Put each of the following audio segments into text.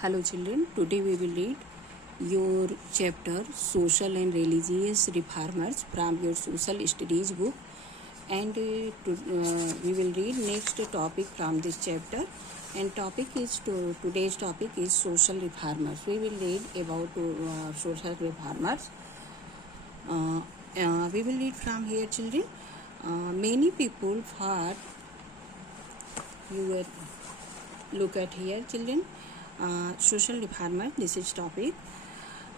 Hello children, today we will read your chapter Social and Religious Reformers from your Social Studies book, and we will read next topic from this chapter, and today's topic is social reformers. We will read about social reformers. We will read from here children. Many people thought, you will look at here children. Social reformer, this is topic.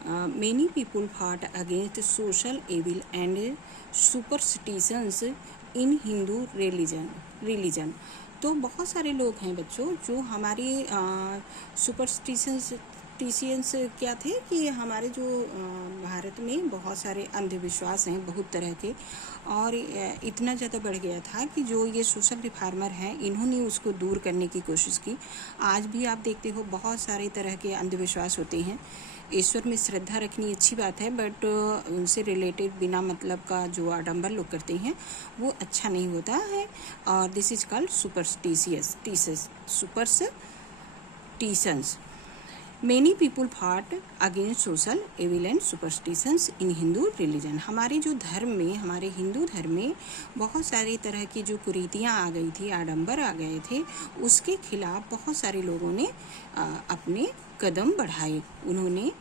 Many people fought against social evil and superstitions in Hindu religion. तो बहुत सारे लोग हैं बच्चों जो हमारे superstitions क्या थे कि हमारे जो भारत में बहुत सारे अंधविश्वास हैं बहुत तरह के, और इतना ज़्यादा बढ़ गया था कि जो ये सोशल रिफॉर्मर हैं इन्होंने उसको दूर करने की कोशिश की। आज भी आप देखते हो बहुत सारे तरह के अंधविश्वास होते हैं। ईश्वर में श्रद्धा रखनी अच्छी बात है, बट उनसे रिलेटेड बिना मतलब का जो आडंबर लोग करते हैं वो अच्छा नहीं होता है, और this is called superstitions. Many people fought against social evil and superstitions in Hindu religion. हमारे जो धर्म में, हमारे हिंदू धर्म में बहुत सारी तरह की जो कुरीतियाँ आ गई थी, आडंबर आ गए थे, उसके खिलाफ बहुत सारे लोगों ने अपने कदम बढ़ाए। उन्होंने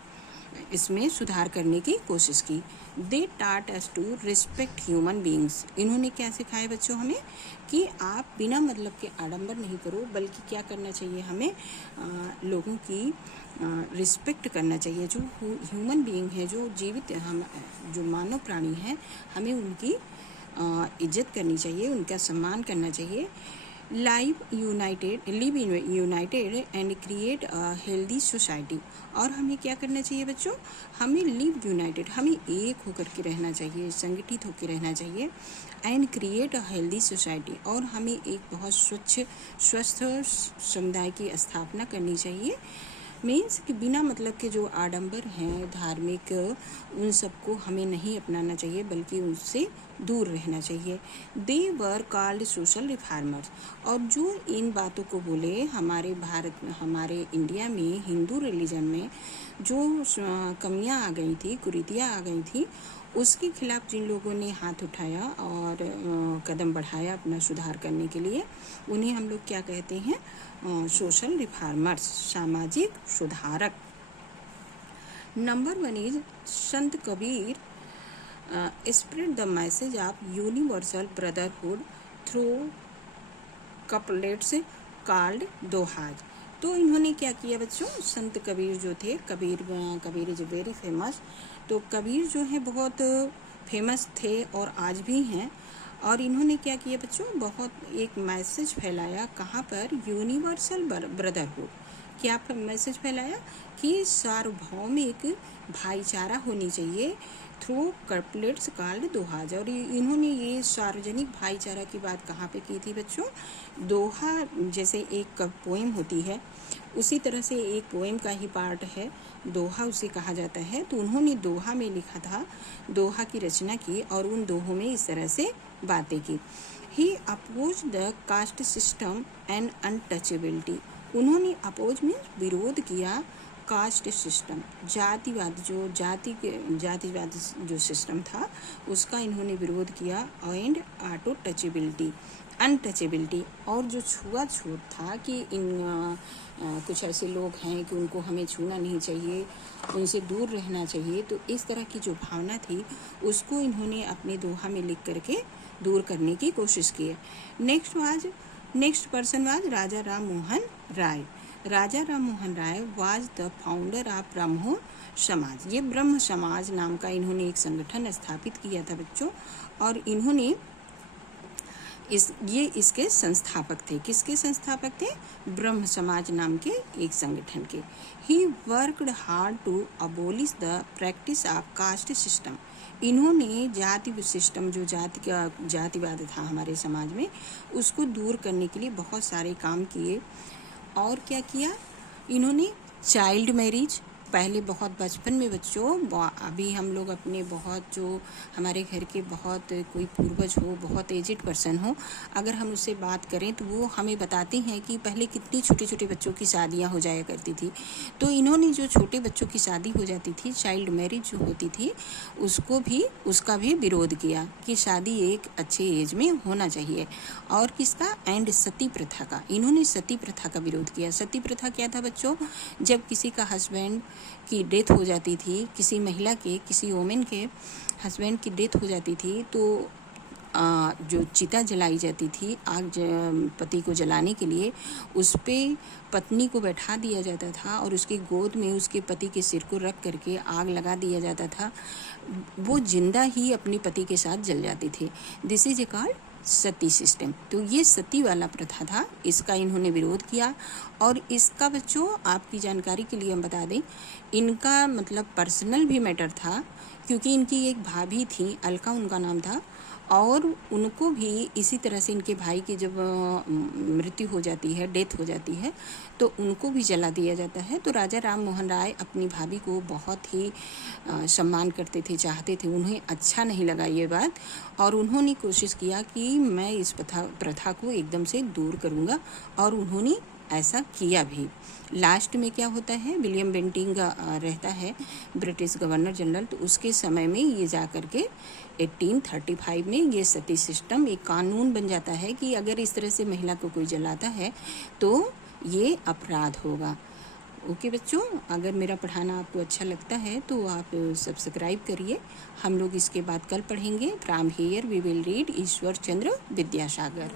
इसमें सुधार करने की कोशिश की। They taught us to respect human beings. इन्होंने क्या सिखाया बच्चों हमें कि आप बिना मतलब के आडंबर नहीं करो, बल्कि क्या करना चाहिए हमें लोगों की रिस्पेक्ट करना चाहिए। जो ह्यूमन बीइंग है, जो जीवित हम जो मानव प्राणी हैं, हमें उनकी इज्जत करनी चाहिए, उनका सम्मान करना चाहिए। Live United and create a healthy society. और हमें क्या करना चाहिए बच्चों, हमें लिव यूनाइटेड, हमें एक होकर के रहना चाहिए, संगठित होकर रहना चाहिए। And create a healthy society, और हमें एक बहुत स्वस्थ समुदाय की स्थापना करनी चाहिए। मीन्स कि बिना मतलब के जो आडंबर हैं धार्मिक, उन सबको हमें नहीं अपनाना चाहिए, बल्कि उनसे दूर रहना चाहिए। दे वर कॉल्ड सोशल रिफॉर्मर्स। और जो इन बातों को बोले, हमारे भारत, हमारे इंडिया में हिंदू रिलीजन में जो कमियां आ गई थी, कुरीतियाँ आ गई थी, उसके खिलाफ जिन लोगों ने हाथ उठाया और कदम बढ़ाया अपना सुधार करने के लिए, उन्हें हम लोग क्या कहते हैं, सोशल रिफॉर्मर्स, सामाजिक सुधारक। Number 1 is Sant Kabir spread the message of universal brotherhood through couplets called dohas. तो इन्होंने क्या किया बच्चों, संत कबीर जो थे, कबीर इज वेरी फेमस। तो कबीर जो है बहुत फेमस थे और आज भी हैं। और इन्होंने क्या किया बच्चों, बहुत एक मैसेज फैलाया। कहाँ पर, यूनिवर्सल ब्रदरहुड। क्या मैसेज फैलाया कि सार्वभौमिक भाईचारा होनी चाहिए थ्रू कपलेट्स कॉल्ड दोहाज। और इन्होंने ये सार्वजनिक भाईचारा की बात कहाँ पे की थी बच्चों, दोहा जैसे एक पोएम होती है, उसी तरह से एक पोएम का ही पार्ट है, दोहा उसे कहा जाता है। तो उन्होंने दोहा में लिखा था, दोहा की रचना की, और उन दोहों में इस तरह से बातें की। He oppose the caste system and untouchability. उन्होंने अपोज में विरोध किया कास्ट सिस्टम, जातिवाद जो सिस्टम था उसका इन्होंने विरोध किया। एंड ऑटो टचेबिलिटी, अनटचेबिलिटी, और जो छुआछूत था कि इन कुछ ऐसे लोग हैं कि उनको हमें छूना नहीं चाहिए, उनसे दूर रहना चाहिए। तो इस तरह की जो भावना थी उसको इन्होंने अपने दोहा में लिख करके दूर करने की कोशिश की है। Next person was Raja Ram Mohan Roy. Raja Ram Mohan Roy was the founder of Brahmo Samaj. ये ब्रह्म समाज नाम का इन्होंने एक संगठन स्थापित किया था बच्चों, और इन्होंने ये इसके संस्थापक थे। किसके संस्थापक थे, ब्रह्म समाज नाम के एक संगठन के। He worked hard to abolish the practice of caste system. इन्होंने जाति सिस्टम, जो जातिवाद था हमारे समाज में, उसको दूर करने के लिए बहुत सारे काम किए। और क्या किया इन्होंने, चाइल्ड मैरिज, पहले बहुत बचपन में बच्चों, अभी हम लोग अपने बहुत जो हमारे घर के बहुत कोई पूर्वज हो, बहुत एजिड पर्सन हो, अगर हम उससे बात करें तो वो हमें बताते हैं कि पहले कितनी छोटे छोटे बच्चों की शादियां हो जाया करती थी। तो इन्होंने जो छोटे बच्चों की शादी हो जाती थी, चाइल्ड मैरिज जो होती थी, उसका भी विरोध किया कि शादी एक अच्छे एज में होना चाहिए। और किसका? एंड सती प्रथा का। इन्होंने सती प्रथा का विरोध किया। सती प्रथा क्या था बच्चों? जब किसी का हस्बैंड की डेथ हो जाती थी, किसी महिला के, किसी वोमेन के हस्बैंड की डेथ हो जाती थी, तो जो चिता जलाई जाती थी आग पति को जलाने के लिए, उस पे पत्नी को बैठा दिया जाता था और उसकी गोद में उसके पति के सिर को रख करके आग लगा दिया जाता था। वो जिंदा ही अपने पति के साथ जल जाती थी। This is a called Sati system. तो ये सती वाला प्रथा था, इसका इन्होंने विरोध किया। और इसका बच्चों आपकी जानकारी के लिए हम बता दें, इनका मतलब पर्सनल भी मैटर था, क्योंकि इनकी एक भाभी थी, अलका उनका नाम था, और उनको भी इसी तरह से इनके भाई की जब मृत्यु हो जाती है, डेथ हो जाती है, तो उनको भी जला दिया जाता है। तो राजा राम मोहन राय अपनी भाभी को बहुत ही सम्मान करते थे, चाहते थे। उन्हें अच्छा नहीं लगा ये बात, और उन्होंने कोशिश किया कि मैं इस प्रथा को एकदम से दूर करूँगा, और उन्होंने ऐसा किया भी। लास्ट में क्या होता है, विलियम बेंटिंग रहता है ब्रिटिश गवर्नर जनरल, तो उसके समय में ये जा कर के 1835 में ये सती सिस्टम एक कानून बन जाता है कि अगर इस तरह से महिला को कोई जलाता है तो ये अपराध होगा। ओके बच्चों, अगर मेरा पढ़ाना आपको अच्छा लगता है तो आप सब्सक्राइब करिए। हम लोग इसके बाद कल पढ़ेंगे। From here we will read Ishwar Chandra Vidyasagar.